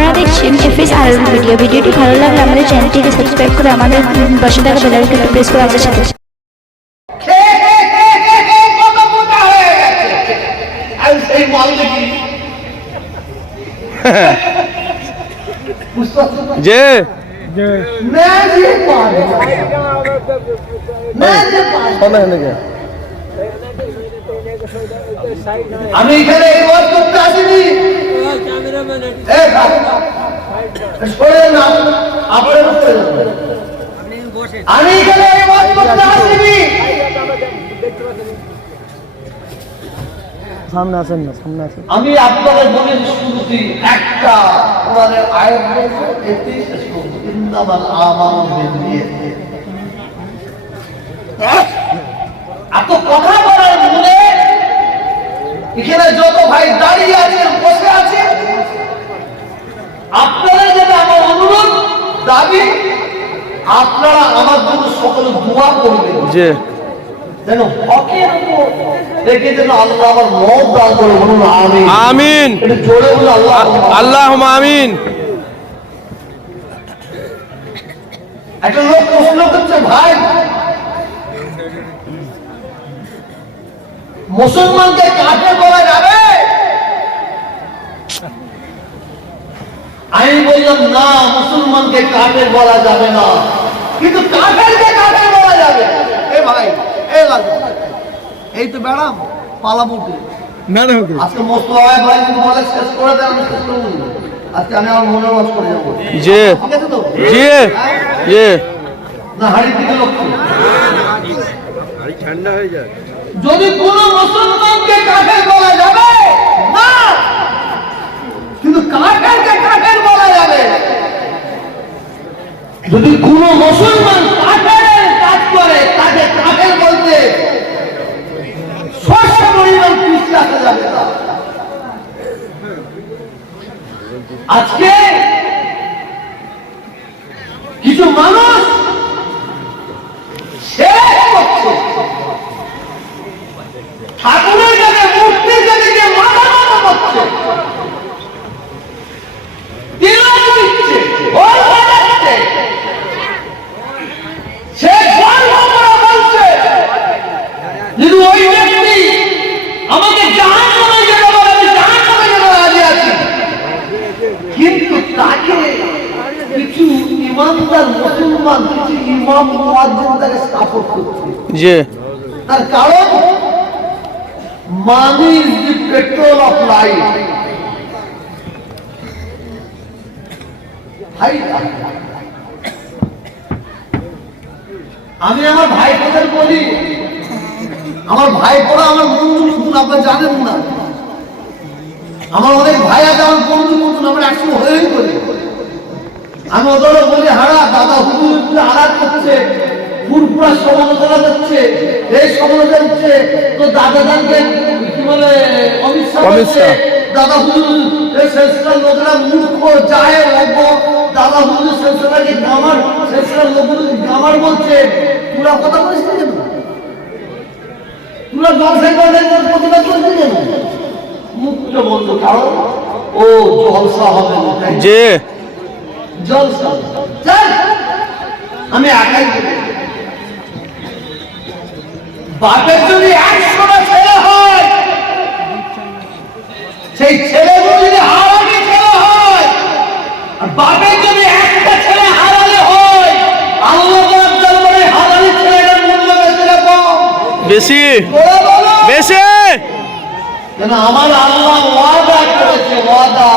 আপনারা দেখছেন এফএস আর ভিডিও। ভিডিওটি ভালো লাগলে আমাদের চ্যানেলটিকে সাবস্ক্রাইব করে আমাদের পাশে থাকা বেল আইকনটি প্রেস করে আমাদের সাথে যে আমি এখানে এই ওয়াজ করতে আসিনি। আমি এখানে এই ওয়াজ করতে আসিনি। সামনে আসেন না, সামনে আসেন। আমি আপনাদের বলে শুনছি একটা কোরআনের আয়াত বলছে, এতে শেষ করব। ইন্নামাল আমালু বিন্নিয়াত। এত কথা বলার মনে এখানে যত ভাই দাঁড়িয়ে আছেন, বসে আছেন, আপনারা যেটা আমার অনুরোধ দাবি, আপনারা আমার জন্য সকলে দোয়া করবেন যে যেন হকের উপর দেখে যেন আল্লাহ আমার মত দান করে। বলুন আমিন। আমিন। একটু জোরে বলুন আল্লাহুম্মা আমিন। একটা লোক প্রশ্ন করছে, ভাই মুসলমানকে কাফের বলা যাবে? আমি বললাম না, মুসলমানকে কাফের বলা যাবে না, কিন্তু কাফেরকে কাফের বলা যাবে। এই ভাই এই তো বেড়াম পালামুটে না না, আজকে মোস্তফা ভাই যদি বলে শেষ করে দেন, আমি শেষ করে দেব। আজকে আমি আমার মনে ওয়াজ করে যাবো। যে ঠিক আছে তো? জি জি না হাড়ি থেকে লক্ষ্য ঠান্ডা হয়ে যায়। যদি কোন মুসলমানকে কাফের বলা যাবে না, কিন্তু কাফেরকে কাফের বলা যাবে। যদি কোন মুসলমান কাফেরের কাজ করে, তাকে কাফের বলতে সস্তা পরিমাণ খুশি আসা যাবে না। আজকে কিছু মানুষ শেষ করছে, ঠাকুরের কাছে মূর্তির কাছে গিয়ে মাথা মাথা করছে, তিলক দিচ্ছে, ঢোল বাজাচ্ছে, সে গর্ব করে বলছে যদি ওই ব্যক্তি আমাকে জাহান্নামে যেতে বলে, আমি জাহান্নামে যেতে রাজি আছি। কিন্তু তাকে কিছু ইমানদার মুসলমান, কিছু ইমাম মুয়াজ্জিন তাকে সাপোর্ট করছে। যে তার কারণ money is the petrol of life. আমি আমার ভাইপোদের বলি, আমার ভাইপোরা আমার বন্ধু মতন, আপনারা জানেন না। আমার অনেক ভাই আছে আমার বন্ধু মতন, আমরা একসঙ্গে হয়েই করি। আমি ওদেরও বলি, হারা দাদা হুজুর আঘাত করছে, ফুরফুরা সমালোচনা করছে, এই সমালোচনা হচ্ছে, তো দাদা দানকে কি বলে অমিত শাহ দাদা হুজুর এই শেষরা লোকরা মূর্খ যায় অজ্ঞ, দাদা হুজুর শেষরাকে গামার, শেষরা লোকগুলো গামার বলছে। তোরা কথা বলিস না কেন? তোরা জলসাই করে প্রতিবাদ করছিস কেন? মুখটা বন্ধ, কারণ ও জলসা হবে না। যে জলসা আমি একাই বাপের যদি 100টা ছেলে হয়, সেই ছেলেগুলো যদি হারামি ছেলে হয়, আর বাপের যদি একটা ছেলে হারালে হয়, আল্লাহ দরবারে হারামি ছেলেটার মূল্য বেশি না কম? বেশি বেশি। কেন আমার আল্লাহ ওয়াদা করেছে, ওয়াদা।